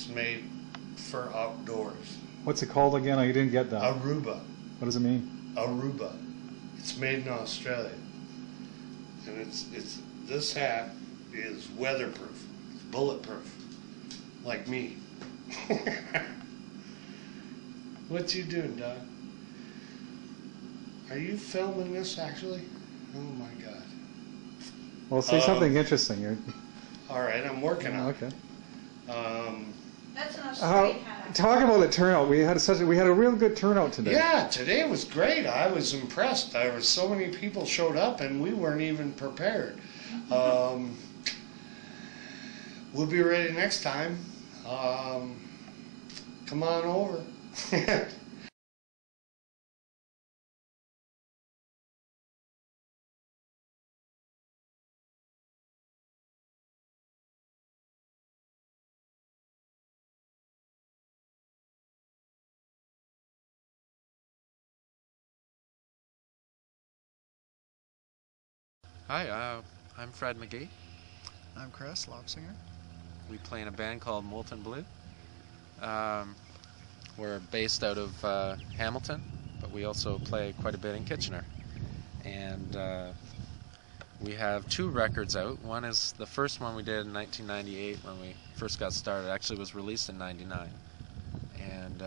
It's made for outdoors. What's it called again? I didn't get that. Aruba. What does it mean? Aruba. It's made in Australia. And it's this hat is weatherproof. It's bulletproof. Like me. What you doing, Doug? Are you filming this actually? Oh my God. Well, say something interesting. All right, I'm working on okay. it. That's an Australian hat. Talk about the turnout. We had a real good turnout today. Yeah, today was great. I was impressed. There were so many people showed up, and we weren't even prepared. We'll be ready next time. Come on over. Hi, I'm Fred McGee. I'm Chris, Lobsinger. We play in a band called Molten Blue. We're based out of Hamilton, but we also play quite a bit in Kitchener. And we have 2 records out. One is the first one we did in 1998 when we first got started. It actually was released in '99. And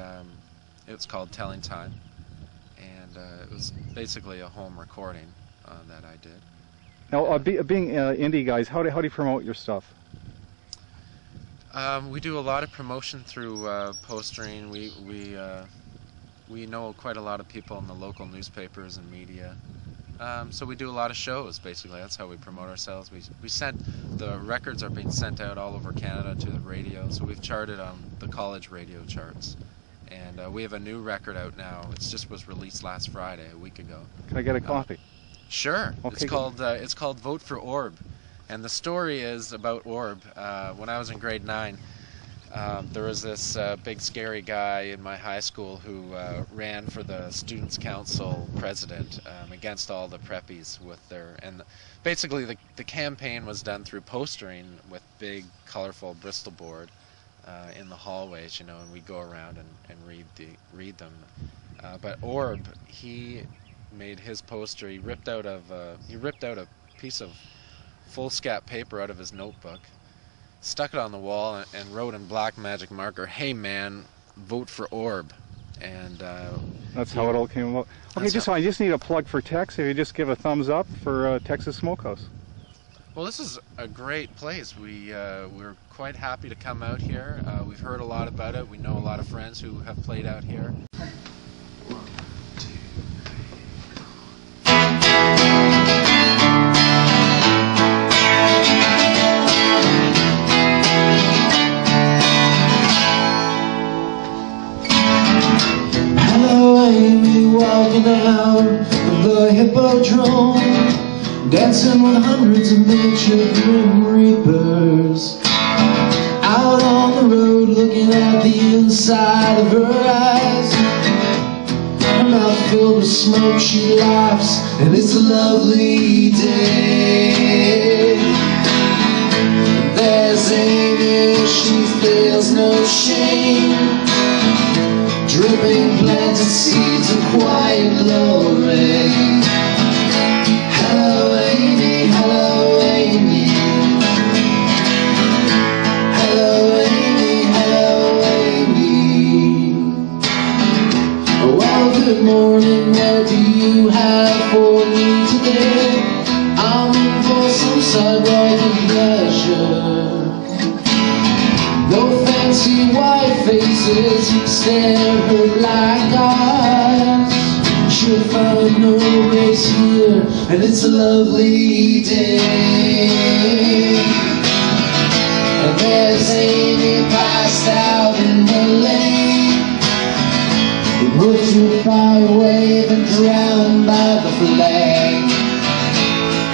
it's called Telling Time. And it was basically a home recording that I did. Now, being indie guys, how do you promote your stuff? We do a lot of promotion through postering. We know quite a lot of people in the local newspapers and media. So we do a lot of shows. Basically, that's how we promote ourselves. The records are being sent out all over Canada to the radio. So we've charted on the college radio charts, and we have a new record out now. It just was released last Friday, a week ago. Can I get a copy? Sure. Okay, It's called Vote for Orb, and the story is about Orb. When I was in grade 9, there was this big scary guy in my high school who ran for the Students' Council president against all the preppies basically the campaign was done through postering with big colorful Bristol board in the hallways, and we go around and read them. But Orb, he made his poster. He ripped out a piece of foolscap paper out of his notebook, stuck it on the wall, and wrote in black magic marker, "Hey man, vote for Orb." And that's how it all came about. Okay, I just need a plug for Tex. If you just give a thumbs up for Texas Smokehouse. Well, this is a great place. We're quite happy to come out here. We've heard a lot about it. We know a lot of friends who have played out here. Dancing with hundreds of miniature grim reapers, out on the road looking at the inside of her eyes. Her mouth filled with smoke, she laughs, and it's a lovely day. There's Amy, she feels no shame, dripping planted seeds of quiet glory. Hello Amy, hello Amy. Hello Amy, hello Amy. Well, good morning, what do you have for me today? I'm in for some sidewalk of pleasure. No fancy white faces stare at her black eyes. She'll find no grace here, and it's a lovely day. And there's Amy passed out in the lane, butchered by a wave and drowned by the flag.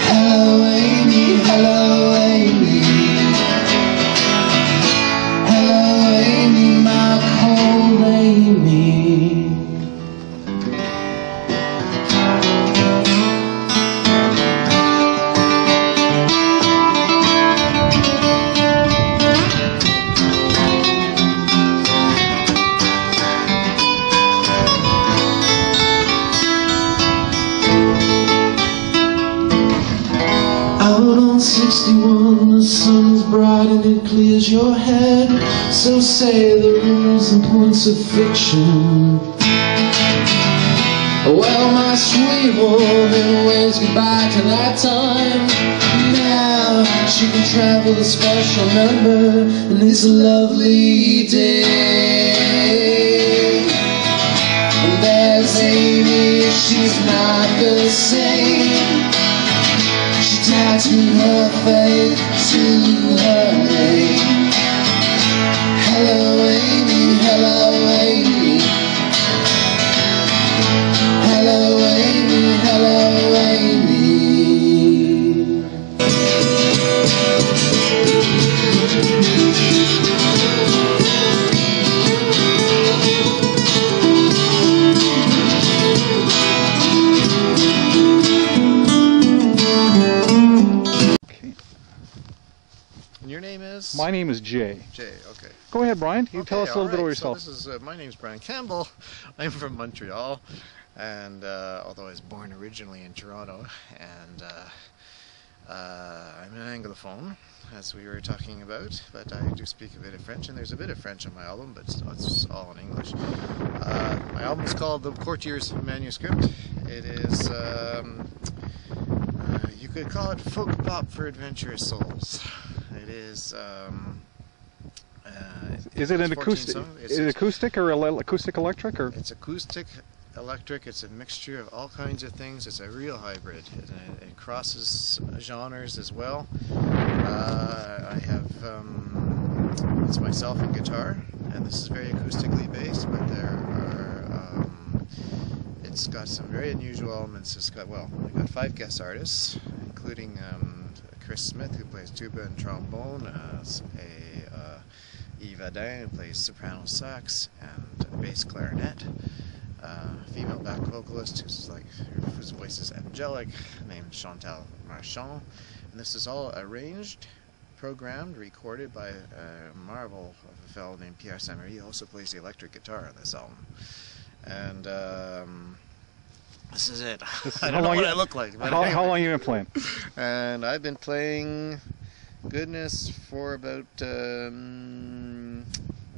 Hello Amy, hello Amy. Hello Amy, my cold Amy. head. So say the rules and points of fiction. Well, my sweet woman waves goodbye to that time. Now she can travel a special number in this lovely day. And there's Amy, she's not the same. She tattooed her faith to her name. Hello Amy, hello Amy. Hello Amy, hello Amy. And your name is? My name is Jay. Jay, okay. Go ahead, Brian. You tell us a little bit about So yourself. this is, my name's Brian Campbell. I'm from Montreal, and although I was born originally in Toronto, and I'm an Anglophone, as we were talking about, but I do speak a bit of French, and there's a bit of French on my album, but it's all in English. My album is called The Courtier's Manuscript. It is, you could call it folk pop for adventurous souls. It is, Is it an 14 acoustic? songs. Is it acoustic or acoustic electric or? It's acoustic, electric. It's a mixture of all kinds of things. It's a real hybrid. It crosses genres as well. I have it's myself and guitar, and this is very acoustically based. But there are it's got some very unusual elements. It's got we've got 5 guest artists, including Chris Smith, who plays tuba and trombone, Yves Adin, who plays soprano sax and bass clarinet, female back vocalist whose voice is angelic, named Chantal Marchand. And this is all arranged, programmed, recorded by a marvel of a fellow named Pierre Saint-Marie. He also plays the electric guitar on this album. And this is it. I don't know what I look like. But How anyway. long have you been playing? And I've been playing, goodness, for about, let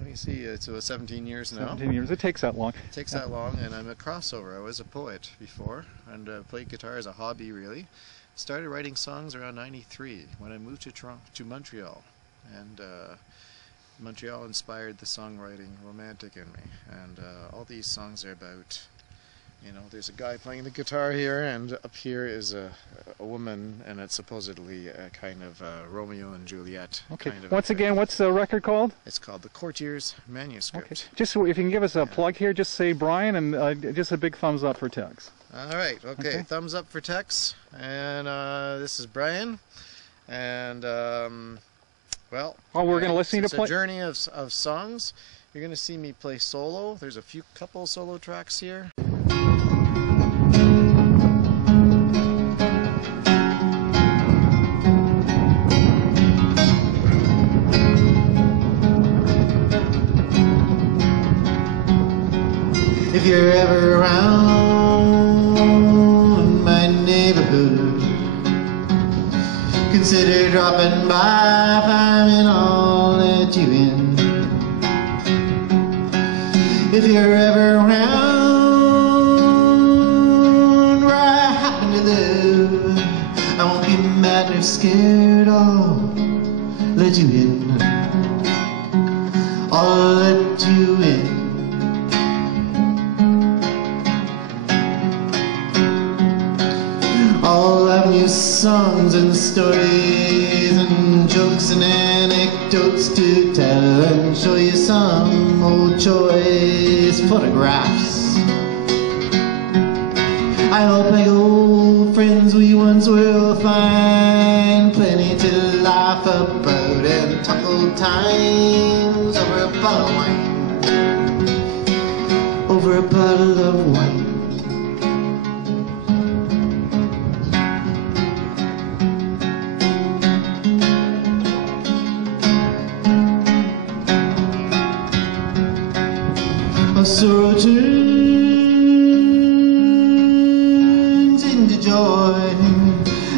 me see, it's 17 years now. 17 years. It takes that long. It takes that long, and I'm a crossover. I was a poet before, and played guitar as a hobby, really. Started writing songs around '93 when I moved to Montreal, and Montreal inspired the songwriting romantic in me. And all these songs are about, there's a guy playing the guitar here, and up here is a woman, and it's supposedly a kind of Romeo and Juliet. Okay. Kind of Once affair. again, what's the record called? It's called The Courtier's Manuscript. Okay. Just if you can give us a plug here, just say Brian, and just a big thumbs up for Tex. All right. Okay. Thumbs up for Tex. And this is Brian. And we're going to listen to it's play. a journey of songs. You're going to see me play solo. There's a couple solo tracks here. If you're ever around my neighborhood, consider dropping by, finding all that you in. If you're ever around where I happen to live, I won't be mad nor scared, I'll let you in. I'll let you in. I'll have new songs and stories and jokes and anecdotes to tell, and show you some old choice photographs. I hope like old friends we once will find plenty to laugh about and talk old times over a bottle of wine. Over a bottle of wine. Sorrow turns into joy,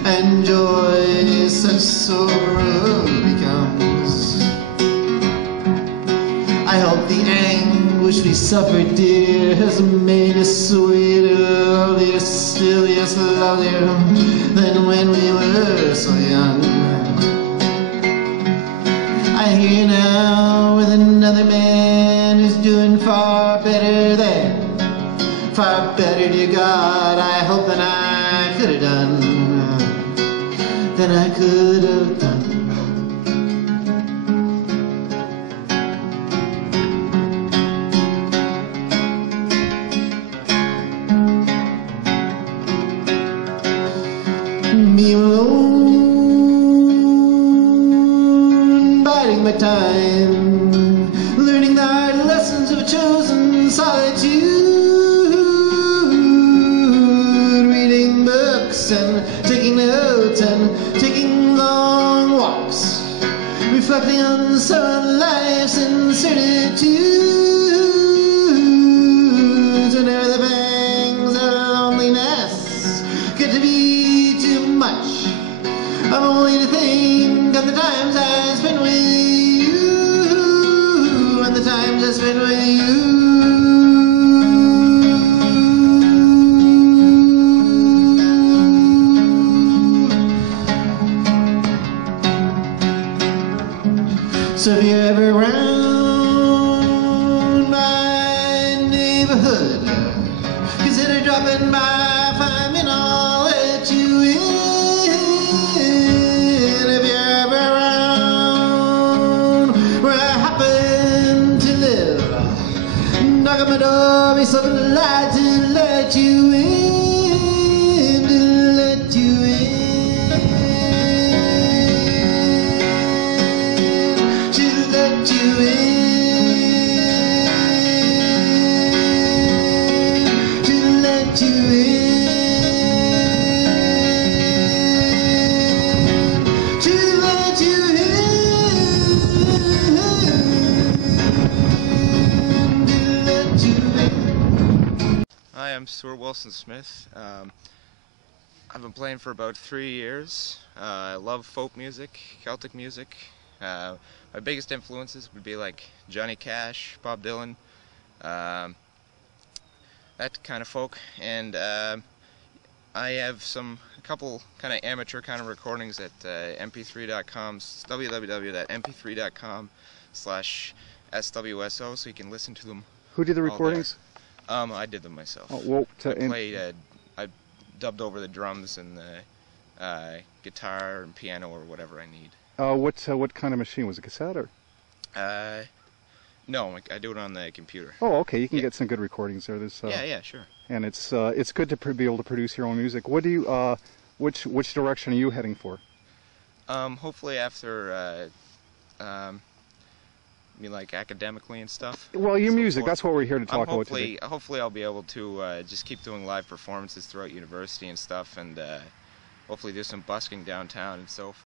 and joy such sorrow becomes. I hope the anguish we suffered, dear, has made us sweeter, lovelier, still, yes, lovelier than when we were so young. I hear now with another man who's doing far better there. Far better, dear God, I hope than I could have done. Than I could have done. Me alone, biding my time, learning the hard lessons of a chosen solitude, reading books and taking notes and taking long walks, reflecting on some life's incertitudes, whenever the pangs of loneliness get to be too much. I'm only to think of the times I spent with you, and the times I spent with you. So if you're ever around my neighborhood, consider dropping by, find me and I'll let you in. If you're ever around where I happen to live, knock on my door, be so glad to let you in, to let you in. Let you in, to let you in, to let you in, to let you in. Hi, I'm Stuart Wilson Smith. I've been playing for about 3 years. I love folk music, Celtic music. My biggest influences would be like Johnny Cash, Bob Dylan, that kind of folk, and I have a couple kind of amateur kind of recordings at mp3.com, www.mp3.com/swso, so you can listen to them. Who did the recordings? I did them myself. Oh, well, I dubbed over the drums and the guitar and piano or whatever I need. what kind of machine? Was it, cassette or? No, I do it on the computer. Oh, okay. You can get some good recordings there. There's, yeah, sure. And it's good to be able to produce your own music. What do you which direction are you heading for? Hopefully after I mean, like academically and stuff. Well, your music, that's what we're here to talk about today. Hopefully I'll be able to just keep doing live performances throughout university and stuff, and hopefully do some busking downtown and so forth.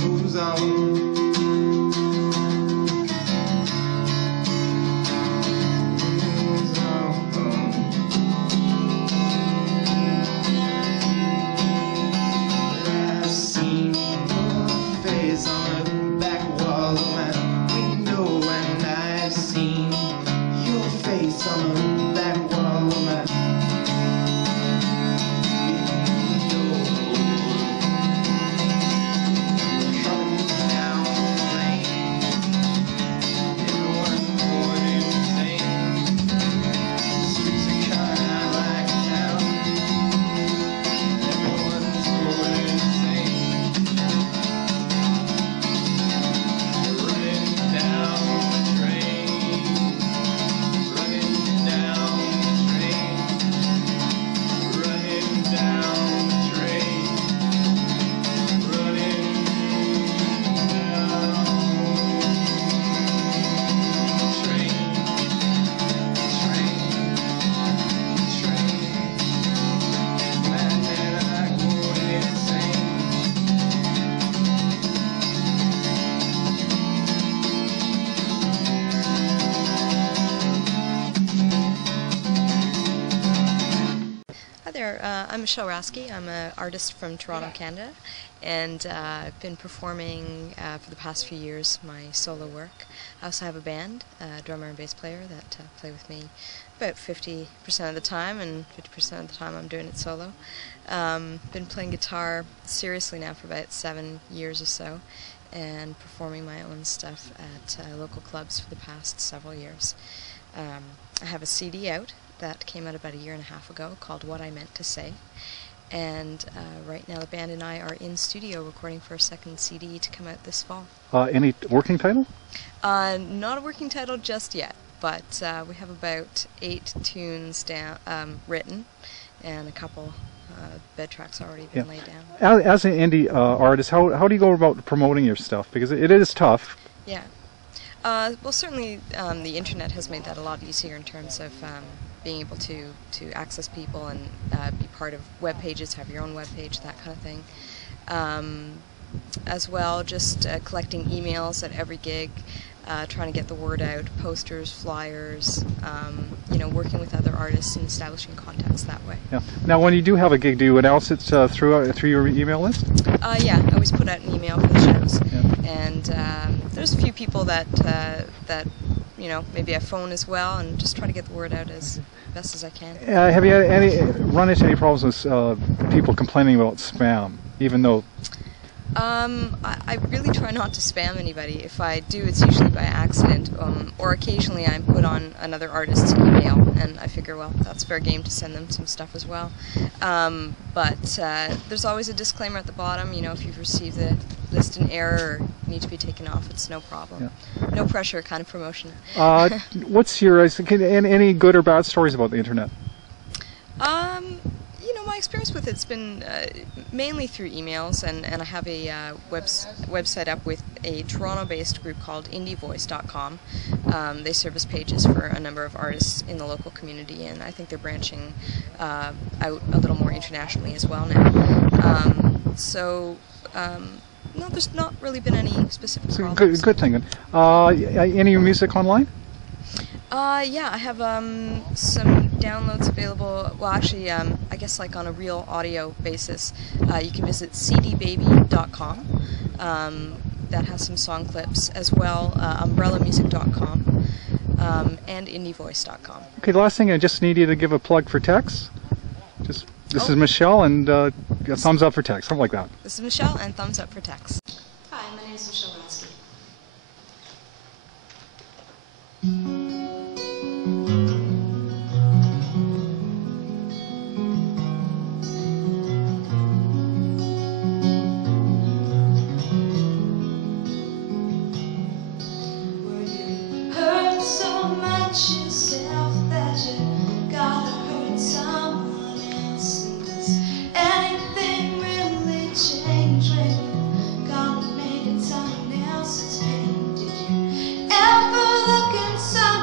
moves on. I'm Michelle Rasky. I'm an artist from Toronto, Canada, and I've been performing for the past few years my solo work. I also have a band, a drummer and bass player that play with me about 50% of the time, and 50% of the time I'm doing it solo. Been playing guitar seriously now for about 7 years or so, and performing my own stuff at local clubs for the past several years. I have a CD out that came out about 1.5 years ago called What I Meant to Say, and right now the band and I are in studio recording for a second CD to come out this fall. Any working title? Not a working title just yet, but we have about 8 tunes down, written, and a couple bed tracks already been laid down. As an indie artist, how do you go about promoting your stuff? Because it is tough. Yeah. Well, certainly the internet has made that a lot easier in terms of being able to access people and be part of web pages, have your own web page, that kind of thing. As well, just collecting emails at every gig, trying to get the word out, posters, flyers, you know, working with other artists and establishing contacts that way. Yeah. Now, when you do have a gig, do you announce it through your email list? Yeah, I always put out an email for the shows, yeah. And there's a few people that you know, maybe I phone as well, and just try to get the word out as best as I can. Have you run into any problems with people complaining about spam, even though? I really try not to spam anybody. If I do, it's usually by accident, or occasionally I'm put on another artist's email, and I figure, well, that's fair game to send them some stuff as well. But there's always a disclaimer at the bottom, you know, if you've received the list in error or need to be taken off, it's no problem. Yeah. No pressure kind of promotion. What's your, any good or bad stories about the internet? You know, my experience with it's been mainly through emails, and I have a website up with a Toronto-based group called indievoice.com. They service pages for a number of artists in the local community, and I think they're branching out a little more internationally as well now. No, there's not really been any specific problems. Good thing. Any music online? Yeah, I have some downloads available. Well, actually, I guess like on a real audio basis, you can visit cdbaby.com. That has some song clips as well. Umbrellamusic.com and indievoice.com. Okay, the last thing I just need you to give a plug for Tex. This is Michelle, and a thumbs up for Tex, something like that. This is Michelle, and thumbs up for Tex. Hi, my name is Michelle Rasky. Ever look in some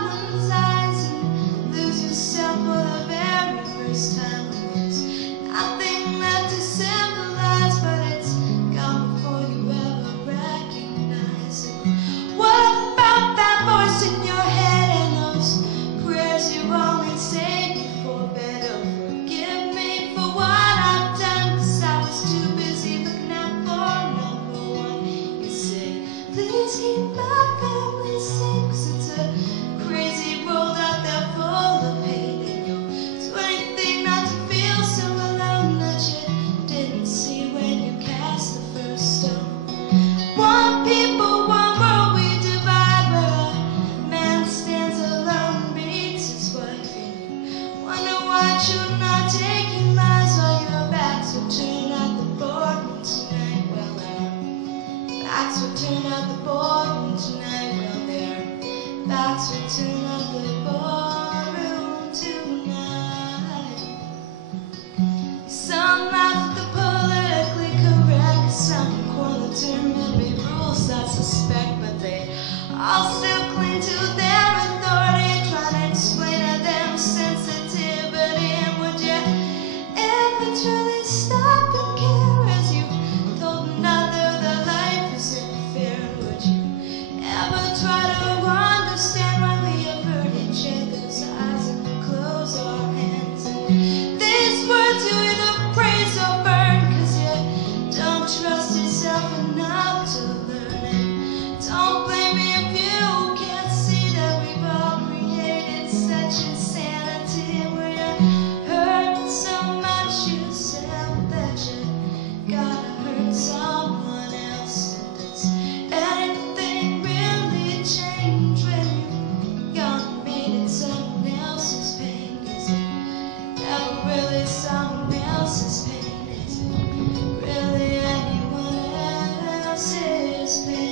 backs were turned at the boardroom tonight. Well, their backs were turned at the boardroom tonight. Some laugh at the politically correct, some quarrel determined rules that suspect, but they all still cling to their authority, trying to explain to them sensitivity. And would you ever truly stop and care as you told another that life isn't fair? Would you ever try to understand why we avert each other's eyes and close our hands? And these words you either praise or burn, 'cause you don't trust yourself enough to learn it. Don't blame me if you can't see that we've all created such insanity, where you hurt so much yourself that you gotta hurt someone else. And does anything really change when you've gone and made it someone else's pain? Is it never really someone else's pain? Is it really anyone else's pain?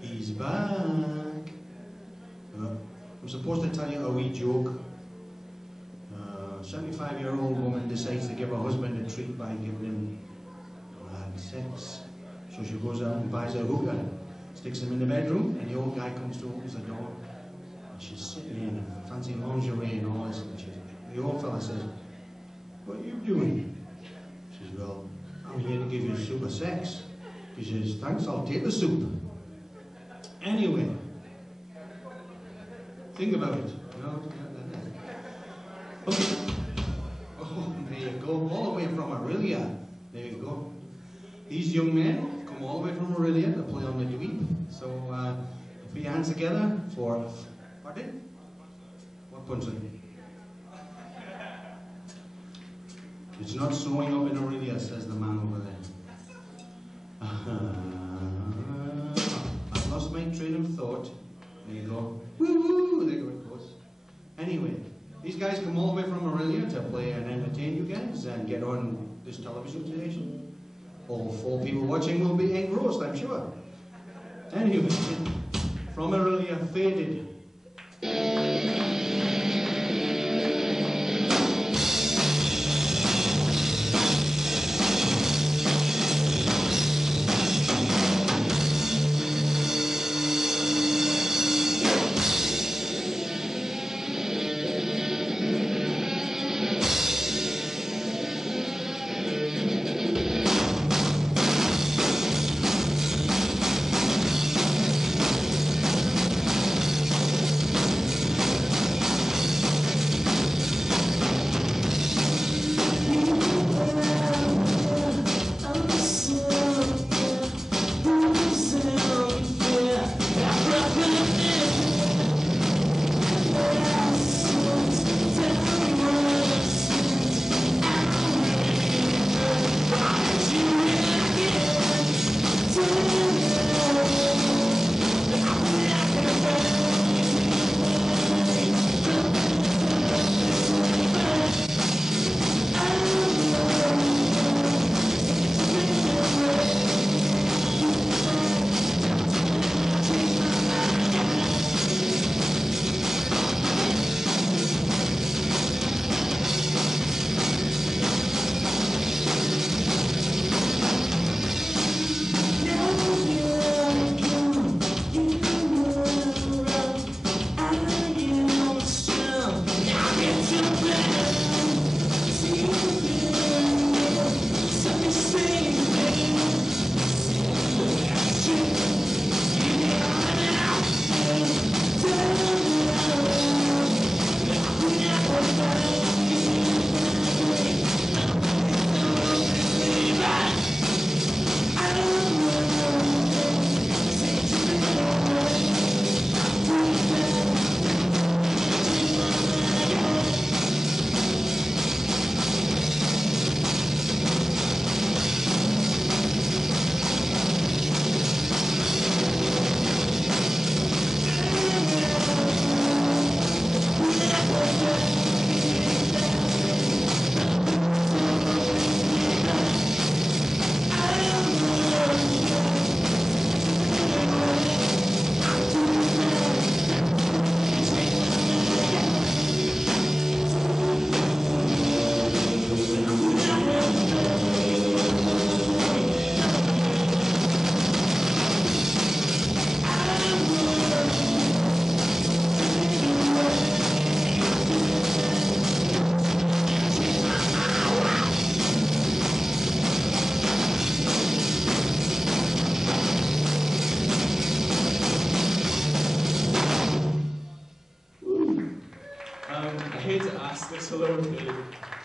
He's back. I'm supposed to tell you a wee joke. 75-year-old woman decides to give her husband a treat by giving him sex. So she goes out and buys a hookah, sticks him in the bedroom, and the old guy comes to opens the door. And she's sitting in fancy lingerie and all this. And the old fella says, "What are you doing?" She says, "Well, I'm here to give you a soup of sex." He says, "Thanks, I'll take the soup." Anyway, think about it. No, okay. Oh, there you go, all the way from Aurelia. There you go. These young men come all the way from Aurelia to play on the dweep. So, put your hands together for... Pardon? What punchline? It's not showing up in Aurelia, says the man over there. I've lost my train of thought. There you go. Woo-hoo! There it goes. Anyway, these guys come all the way from Aurelia to play and entertain you guys and get on this television station. All 4 people watching will be engrossed, I'm sure. Anyway, from Aurelia, Faded.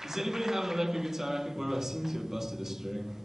Does anybody have an electric guitar I can borrow? I seem to have busted a string.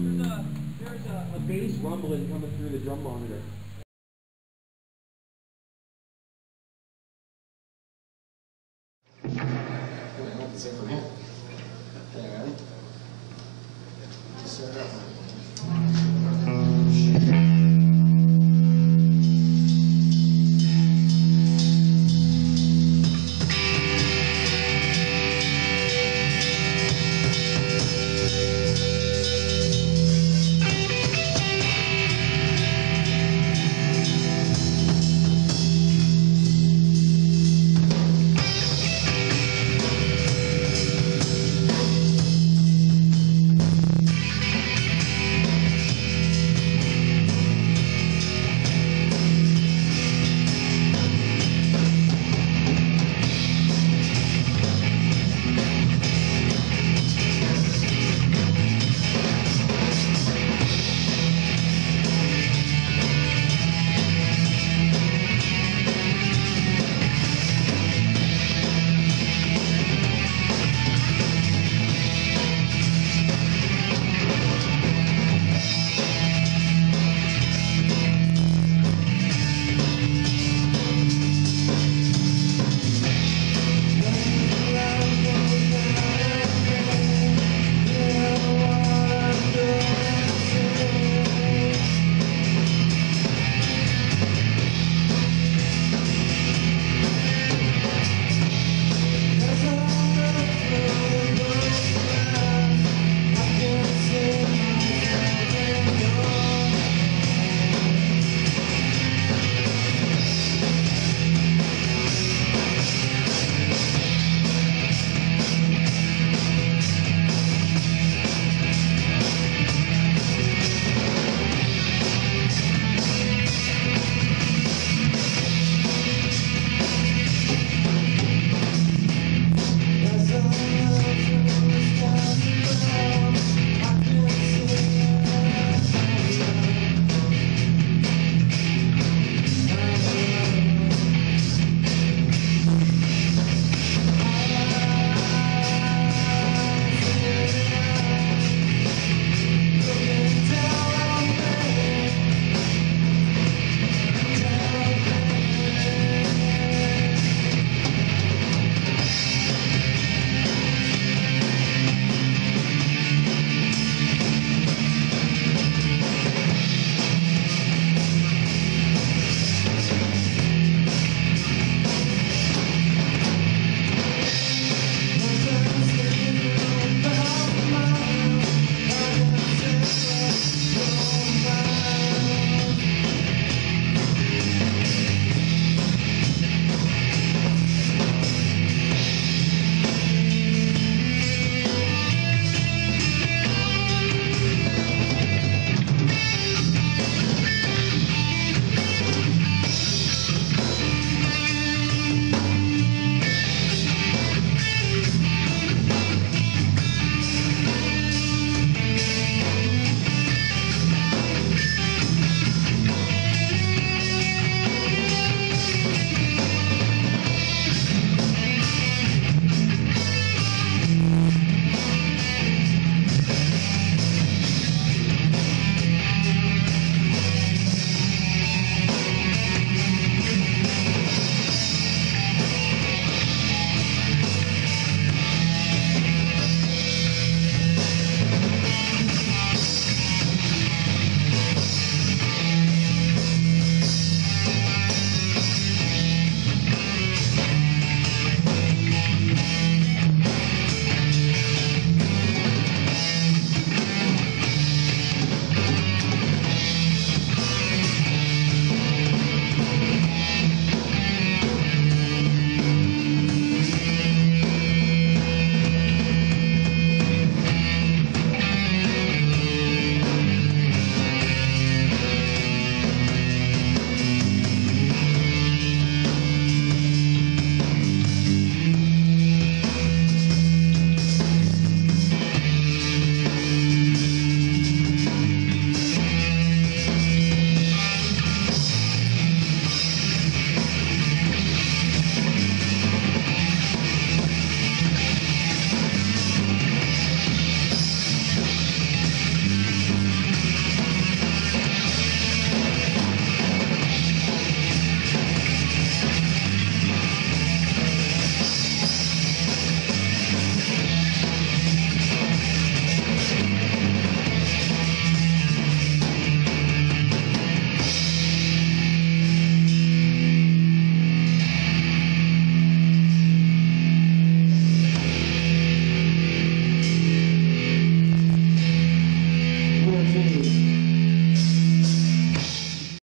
There's a bass rumbling coming through the drum monitor. That's it from here. Hang on. Set it up.